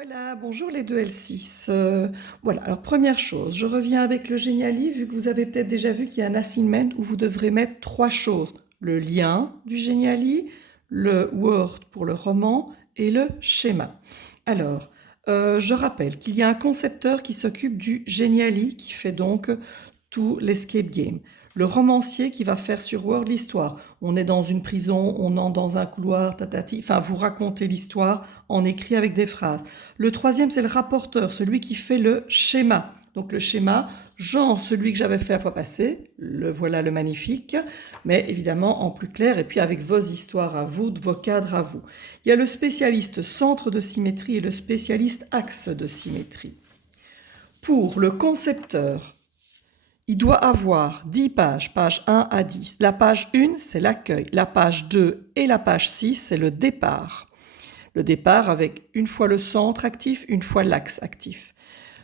Voilà, bonjour les deux L6. Voilà, alors première chose, je reviens avec le Geniali, vu que vous avez peut-être déjà vu qu'il y a un assignment où vous devrez mettre trois choses. Le lien du Geniali, le Word pour le roman et le schéma. Alors, je rappelle qu'il y a un concepteur qui s'occupe du Geniali, qui fait donc tout l'escape game. Le romancier qui va faire sur Word l'histoire. On est dans une prison, on entre dans un couloir, tatati. Enfin, vous racontez l'histoire en écrit avec des phrases. Le troisième, c'est le rapporteur, celui qui fait le schéma. Donc le schéma, genre celui que j'avais fait la fois passée, le voilà le magnifique, mais évidemment en plus clair et puis avec vos histoires à vous, vos cadres à vous. Il y a le spécialiste centre de symétrie et le spécialiste axe de symétrie. Pour le concepteur, il doit avoir 10 pages, page 1 à 10. La page 1, c'est l'accueil. La page 2 et la page 6, c'est le départ. Le départ avec une fois le centre actif, une fois l'axe actif.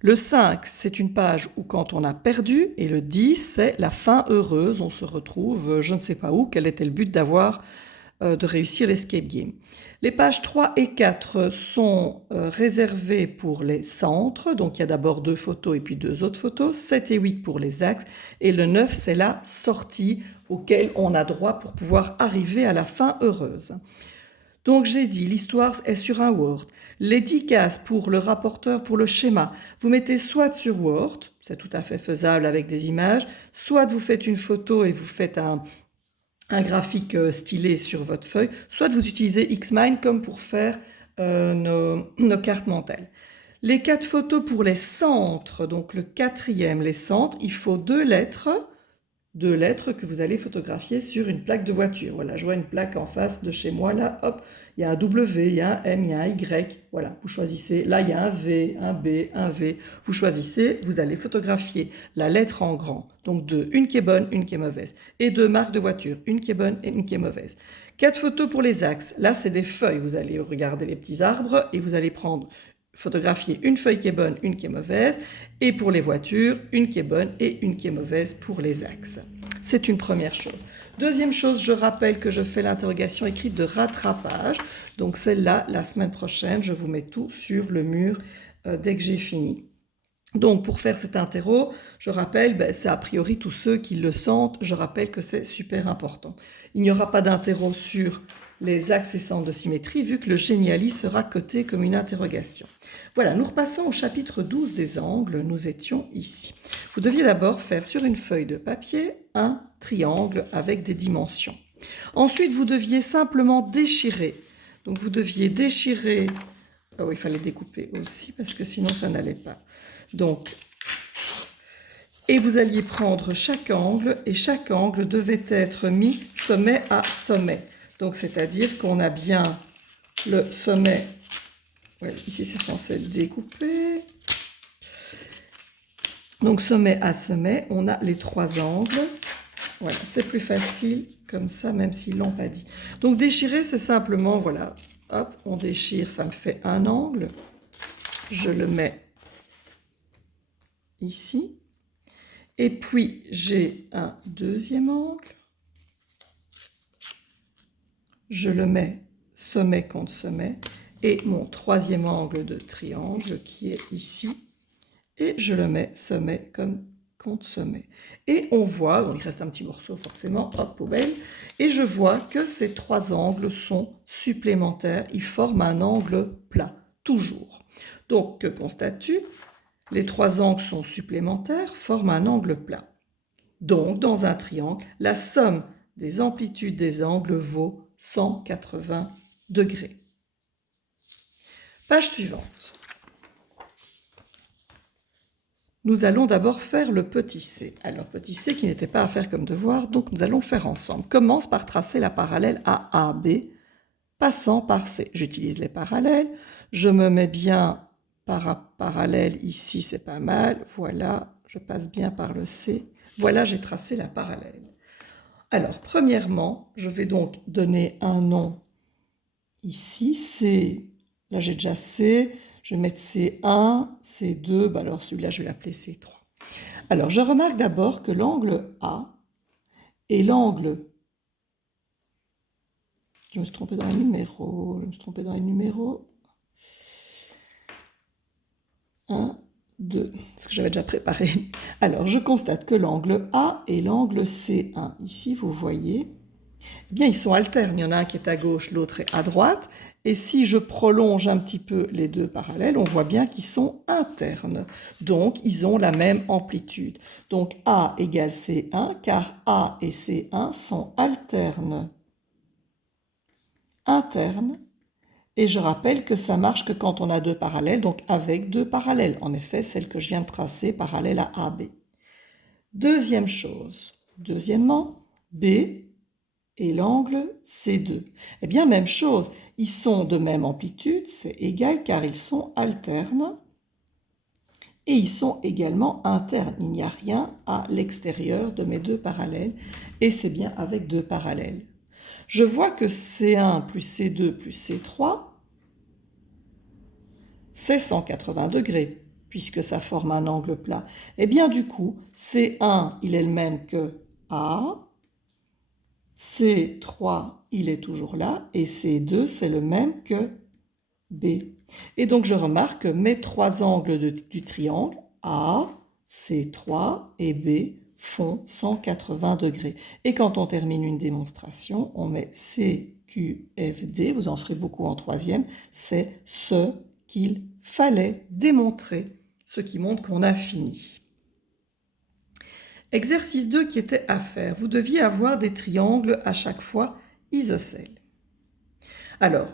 Le 5, c'est une page où quand on a perdu, et le 10, c'est la fin heureuse, on se retrouve je ne sais pas où, quel était le but de réussir l'escape game. Les pages 3 et 4 sont réservées pour les centres, donc il y a d'abord 2 photos et puis 2 autres photos, 7 et 8 pour les axes, et le 9, c'est la sortie auquel on a droit pour pouvoir arriver à la fin heureuse. Donc j'ai dit, l'histoire est sur un Word. Les 10 cases pour le rapporteur, pour le schéma, vous mettez soit sur Word, c'est tout à fait faisable avec des images, soit vous faites une photo et vous faites un graphique stylé sur votre feuille, soit vous utilisez Xmind comme pour faire nos cartes mentales. Les 4 photos pour les centres, donc le quatrième, les centres, il faut 2 lettres que vous allez photographier sur une plaque de voiture. Voilà, je vois une plaque en face de chez moi, là, hop, il y a un W, il y a un M, il y a un Y, voilà, vous choisissez, là il y a un V, un B, un V, vous choisissez, vous allez photographier la lettre en grand, donc 2, une qui est bonne, une qui est mauvaise, et 2 marques de voiture, une qui est bonne et une qui est mauvaise. 4 photos pour les axes, là c'est des feuilles, vous allez regarder les petits arbres et vous allez photographier une feuille qui est bonne, une qui est mauvaise, et pour les voitures, une qui est bonne et une qui est mauvaise pour les axes. C'est une première chose. Deuxième chose, je rappelle que je fais l'interrogation écrite de rattrapage. Donc celle-là, la semaine prochaine, je vous mets tout sur le mur dès que j'ai fini. Donc pour faire cet interro, je rappelle, c'est a priori tous ceux qui le sentent, je rappelle que c'est super important. Il n'y aura pas d'interro sur les axes et centres de symétrie vu que le Geniali sera coté comme une interrogation. Voilà, nous repassons au chapitre 12 des angles, nous étions ici. Vous deviez d'abord faire sur une feuille de papier un triangle avec des dimensions. Ensuite, vous deviez simplement déchirer. Donc vous deviez déchirer, oh, il fallait découper aussi parce que sinon ça n'allait pas. Donc, et vous alliez prendre chaque angle et chaque angle devait être mis sommet à sommet. Donc c'est-à-dire qu'on a bien le sommet, ouais, ici c'est censé être découpé. Donc sommet à sommet, on a les 3 angles. Voilà, c'est plus facile comme ça, même s'ils ne l'ont pas dit. Donc déchirer, c'est simplement, voilà, hop, on déchire, ça me fait un angle. Je le mets ici. Et puis, j'ai un deuxième angle. Je le mets sommet contre sommet. Et mon troisième angle de triangle qui est ici. Et je le mets sommet comme contre sommet. Et on voit, bon, il reste un petit morceau forcément, hop, poubelle. Et je vois que ces 3 angles sont supplémentaires. Ils forment un angle plat, toujours. Donc, que constates-tu? Les 3 angles sont supplémentaires, forment un angle plat. Donc, dans un triangle, la somme des amplitudes des angles vaut 180 degrés. Page suivante. Nous allons d'abord faire le petit c. Alors, petit c qui n'était pas à faire comme devoir, donc nous allons le faire ensemble. Commence par tracer la parallèle à AB, passant par C. J'utilise les parallèles. Je me mets bien par parallèle ici, c'est pas mal. Voilà, je passe bien par le C. Voilà, j'ai tracé la parallèle. Alors, premièrement, je vais donc donner un nom ici, C. Là, j'ai déjà C. Je vais mettre C1, C2. Alors, celui-là, je vais l'appeler C3. Alors, je remarque d'abord que l'angle A et l'angle... Je me suis trompée dans les numéros. 1, 2, ce que j'avais déjà préparé. Alors, je constate que l'angle A et l'angle C1, ici, vous voyez, eh bien, ils sont alternes. Il y en a un qui est à gauche, l'autre est à droite. Et si je prolonge un petit peu les deux parallèles, on voit bien qu'ils sont internes. Donc, ils ont la même amplitude. Donc, A égale C1, car A et C1 sont alternes. Internes. Et je rappelle que ça marche que quand on a deux parallèles, donc avec deux parallèles. En effet, celle que je viens de tracer, parallèle à AB. Deuxième chose. Deuxièmement, B et l'angle C2. Eh bien, même chose, ils sont de même amplitude, c'est égal car ils sont alternes et ils sont également internes. Il n'y a rien à l'extérieur de mes deux parallèles et c'est bien avec deux parallèles. Je vois que C1 plus C2 plus C3, c'est 180 degrés puisque ça forme un angle plat. Eh bien, du coup, C1, il est le même que A, C3, il est toujours là, et C2, c'est le même que B. Et donc, je remarque que mes trois angles du triangle, A, C3 et B, font 180 degrés. Et quand on termine une démonstration, on met C, Q, F, D, vous en ferez beaucoup en troisième, c'est ce qu'il fallait démontrer, ce qui montre qu'on a fini. Exercice 2 qui était à faire. Vous deviez avoir des triangles à chaque fois isocèles. Alors,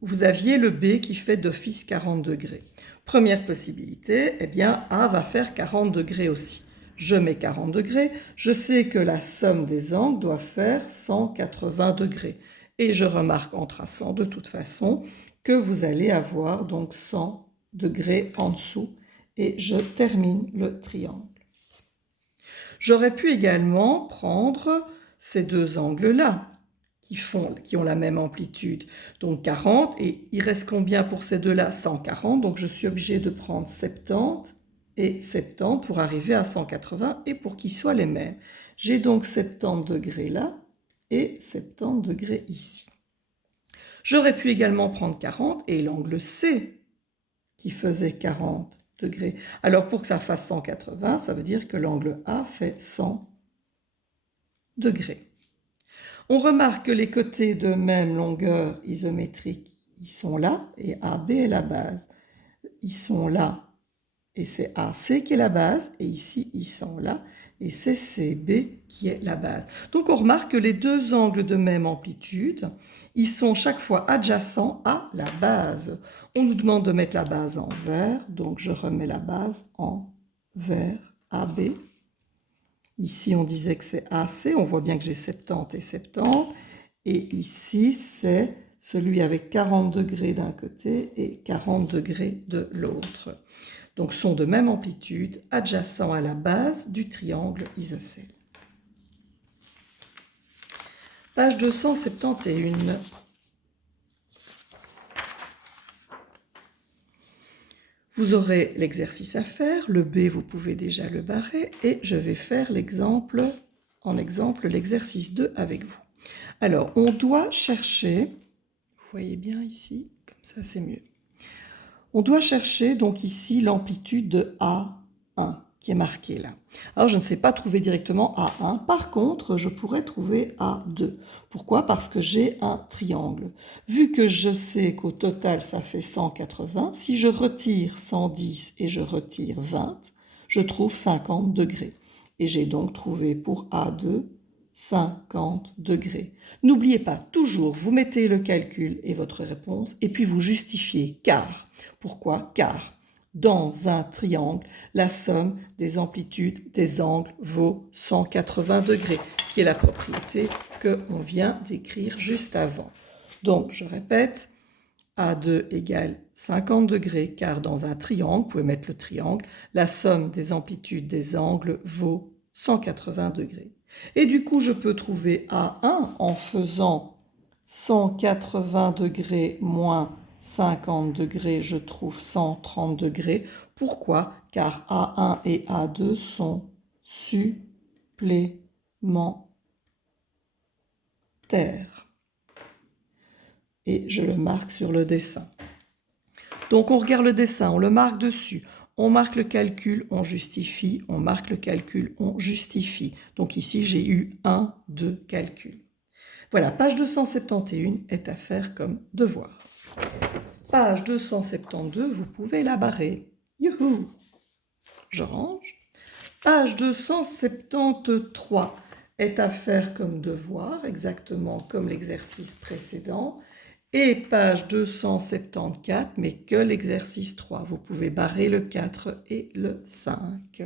vous aviez le B qui fait d'office 40 degrés. Première possibilité, eh bien, A va faire 40 degrés aussi. Je mets 40 degrés, je sais que la somme des angles doit faire 180 degrés. Et je remarque en traçant de toute façon que vous allez avoir donc 100 degrés en dessous. Et je termine le triangle. J'aurais pu également prendre ces deux angles-là, qui ont la même amplitude, donc 40, et il reste combien pour ces deux-là? 140, donc je suis obligée de prendre 70 et 70 pour arriver à 180 et pour qu'ils soient les mêmes. J'ai donc 70 degrés là et 70 degrés ici. J'aurais pu également prendre 40 et l'angle C qui faisait 40 degrés. Alors pour que ça fasse 180, ça veut dire que l'angle A fait 100 degrés. On remarque que les côtés de même longueur isométrique, ils sont là, et AB est la base. Ils sont là, et c'est AC qui est la base, et ici, ils sont là, et c'est CB qui est la base. Donc, on remarque que les deux angles de même amplitude, ils sont chaque fois adjacents à la base. On nous demande de mettre la base en vert, donc je remets la base en vert, AB. Ici, on disait que c'est AC, on voit bien que j'ai 70 et 70. Et ici, c'est celui avec 40 degrés d'un côté et 40 degrés de l'autre. Donc, sont de même amplitude, adjacents à la base du triangle isocèle. Page 271. Vous aurez l'exercice à faire, le B, vous pouvez déjà le barrer, et je vais faire l'exemple, l'exercice 2 avec vous. Alors, on doit chercher, vous voyez bien ici, comme ça c'est mieux. On doit chercher donc ici l'amplitude de A1 qui est marquée là. Alors, je ne sais pas trouver directement A1, par contre, je pourrais trouver A2. Pourquoi? Parce que j'ai un triangle. Vu que je sais qu'au total, ça fait 180, si je retire 110 et je retire 20, je trouve 50 degrés. Et j'ai donc trouvé pour A2 50 degrés. N'oubliez pas, toujours, vous mettez le calcul et votre réponse, et puis vous justifiez car. Pourquoi? Car dans un triangle, la somme des amplitudes des angles vaut 180 degrés, qui est la propriété qu'on vient d'écrire juste avant. Donc, je répète, A2 égale 50 degrés, car dans un triangle, vous pouvez mettre le triangle, la somme des amplitudes des angles vaut 180 degrés. Et du coup, je peux trouver A1 en faisant 180 degrés moins 50 degrés, je trouve 130 degrés. Pourquoi? Car A1 et A2 sont supplémentaires. Et je le marque sur le dessin. Donc on regarde le dessin, on le marque dessus. On marque le calcul, on justifie. On marque le calcul, on justifie. Donc ici, j'ai eu 1, 2 calculs. Voilà, page 271 est à faire comme devoir. Page 272, vous pouvez la barrer. Youhou! Je range. Page 273 est à faire comme devoir, exactement comme l'exercice précédent. Et page 274, mais que l'exercice 3. Vous pouvez barrer le 4 et le 5.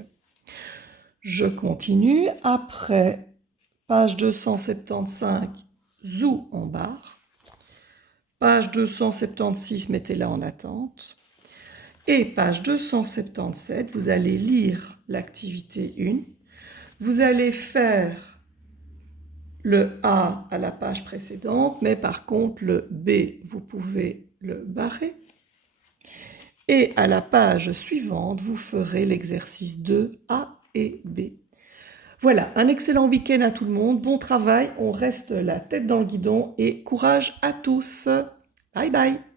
Je continue. Après page 275, zou, on barre. Page 276, mettez-la en attente. Et page 277, vous allez lire l'activité 1. Vous allez faire le A à la page précédente, mais par contre le B, vous pouvez le barrer. Et à la page suivante, vous ferez l'exercice 2, A et B. Voilà, un excellent week-end à tout le monde, bon travail, on reste la tête dans le guidon et courage à tous. Bye bye.